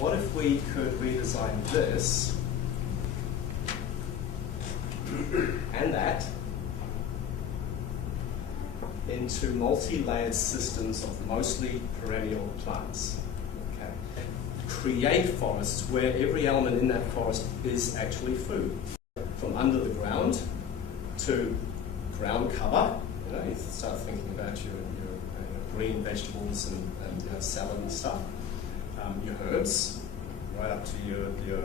what if we could redesign this and that into multi-layered systems of mostly perennial plants? Okay. Create forests where every element in that forest is actually food. From under the ground to ground cover, you start thinking about your green vegetables and salad and stuff. Your herbs, right up to your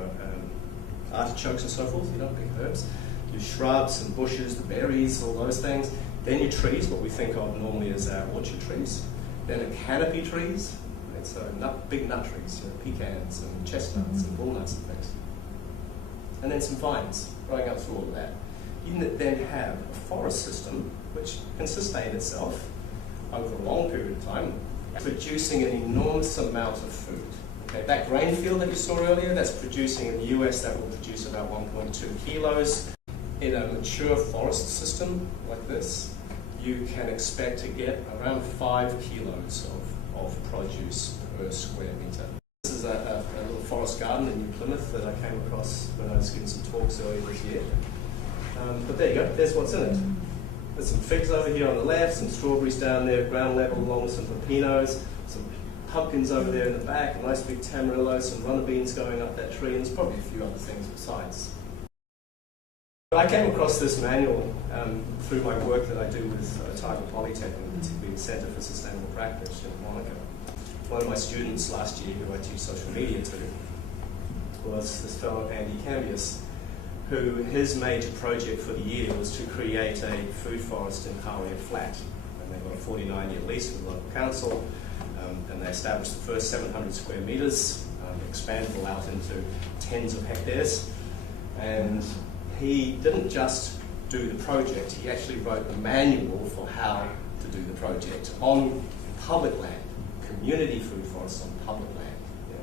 artichokes and so forth, big herbs. Your shrubs and bushes, the berries, all those things. Then your trees, what we think of normally as our orchard trees. Then a canopy trees, right? So big nut trees, pecans and chestnuts and walnuts and things. And then some vines growing up through all of that. You then have a forest system which can sustain itself over a long period of time, producing an enormous amount of food. Okay, that grain field that you saw earlier, that's producing in the US, that will produce about 1.2 kilos. In a mature forest system like this, you can expect to get around 5 kilos of produce per square meter. This is a little forest garden in New Plymouth that I came across when I was giving some talks earlier this year. But there you go, there's what's in it. There's some figs over here on the left, some strawberries down there, ground level, along with some pepinos, some pumpkins over there in the back, a nice big tamarillo, some runner beans going up that tree, and there's probably a few other things besides. I came across this manual through my work that I do with Otago Polytechnic, particularly the Centre for Sustainable Practice in Monaco. One of my students last year, who I teach social media to, was this fellow Andy Cambius, who his major project for the year was to create a food forest in Karia Flat. And they got a 49-year lease with the local council, and they established the first 700 square metres, expandable out into tens of hectares. And he didn't just do the project, he actually wrote a manual for how to do the project on public land, community food forests on public land. Yeah.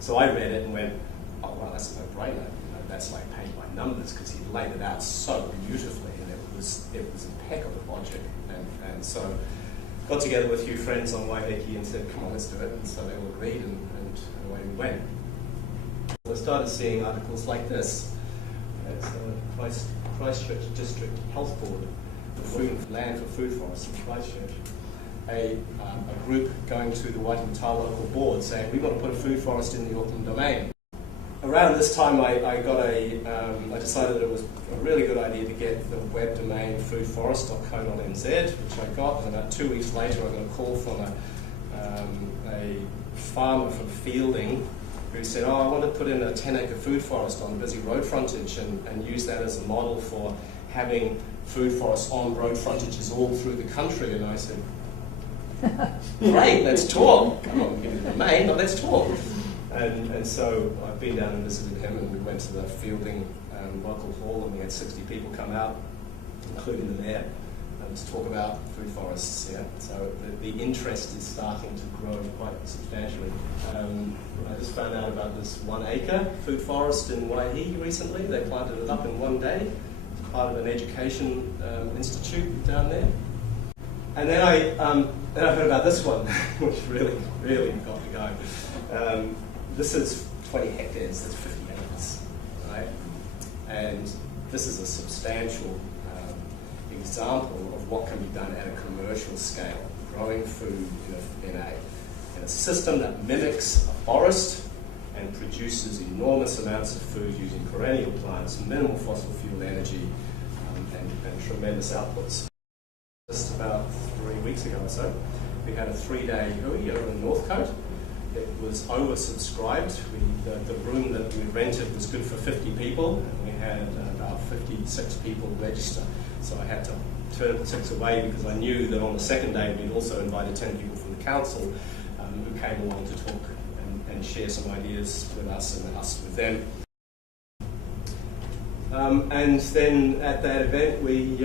So I read it and went, oh wow, that's a no-brainer. That's like paid by numbers, because he laid it out so beautifully, and it was impeccable logic. And so got together with a few friends on Waiheke and said, come on, let's do it. And so they all agreed, and away we went. I started seeing articles like this. It's the Christchurch District Health Board, the food land for food forests in Christchurch. A group going to the Waitemata local board saying, we want to put a food forest in the Auckland domain. Around this time, I decided that it was a really good idea to get the web domain foodforest.co.nz, which I got, and about 2 weeks later I got a call from a farmer from Fielding who said, oh, I want to put in a 10-acre food forest on busy road frontage and use that as a model for having food forests on road frontages all through the country. And I said, great, let's talk. I'm not going to give you the domain, but let's talk. And so I've been down and visited him, and we went to the Fielding local hall, and we had 60 people come out, including the mayor, to talk about food forests. Yeah, so the interest is starting to grow quite substantially. I just found out about this 1 acre food forest in Waiheke recently. They planted it up in one day as part of an education institute down there. And then I heard about this one, which really got me going. This is 20 hectares, that's 50 acres, right? And this is a substantial example of what can be done at a commercial scale, growing food in a system that mimics a forest and produces enormous amounts of food using perennial plants, minimal fossil fuel energy, and tremendous outputs. Just about 3 weeks ago or so, we had a 3-day hui over in Northcote. It was oversubscribed. The room that we rented was good for 50 people, and we had about 56 people register. So I had to turn 6 away because I knew that on the second day we'd also invited 10 people from the council who came along to talk and share some ideas with us and us with them. And then at that event we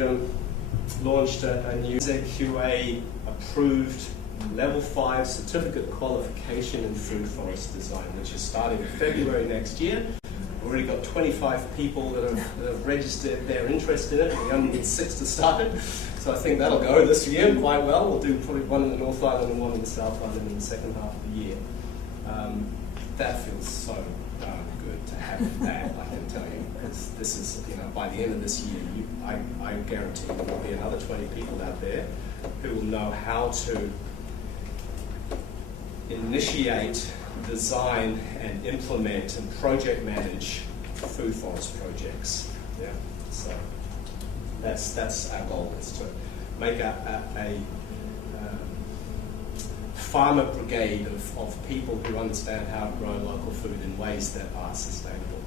launched a new ZQA approved Level 5 certificate qualification in food forest design, which is starting in February next year. We've already got 25 people that have registered their interest in it, and we only need 6 to start it. So I think that'll go this year quite well. We'll do probably one in the North Island and one in the South Island in the second half of the year. That feels so good to have that, I can tell you, because this is, by the end of this year, I guarantee there will be another 20 people out there who will know how to initiate, design, and implement and project manage food forest projects. Yeah, so that's our goal, is to make a farmer brigade of people who understand how to grow local food in ways that are sustainable.